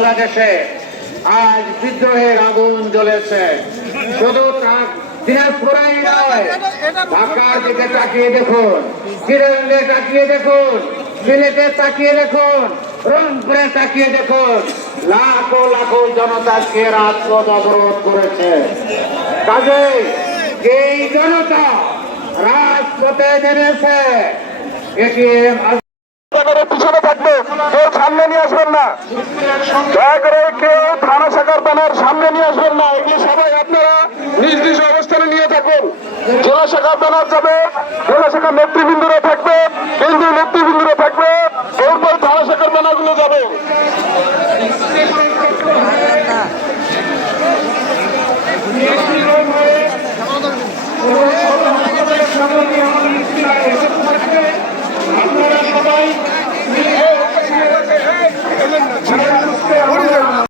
বাংলাদেশে আজ বিদ্রোহের আগুন জ্বলেছে। শুধু দিনাজপুরেই নয়, ঢাকার দিকে তাকিয়ে দেখুন, চিরাঙ্গে তাকিয়ে দেখুন, সিলেটে তাকিয়ে দেখুন, রংপুরে তাকিয়ে দেখুন, লাখো লাখো জনতাকে রাজপথ অবরোধ করেছে। কাজেই এই জনতা রাজপথে নেমেছে, এটি পিছনে থাকবে, কেউ সামনে নিয়ে আসবেন না। দয়া করে কেউ থানা শাখার ব্যানার সামনে নিয়ে আসবেন না। এগুলি সবাই আপনারা নিজ নিজ অবস্থানে নিয়ে থাকুন। জেলা শাখার ব্যানার যাবে, জেলা শাখার নেতৃবৃন্দরা থাকবে, কেন্দ্রীয় নেতৃবৃন্দরা থাকবে, এরপর থানা শাখার ব্যানার গুলো যাবে। আপনারা সবাই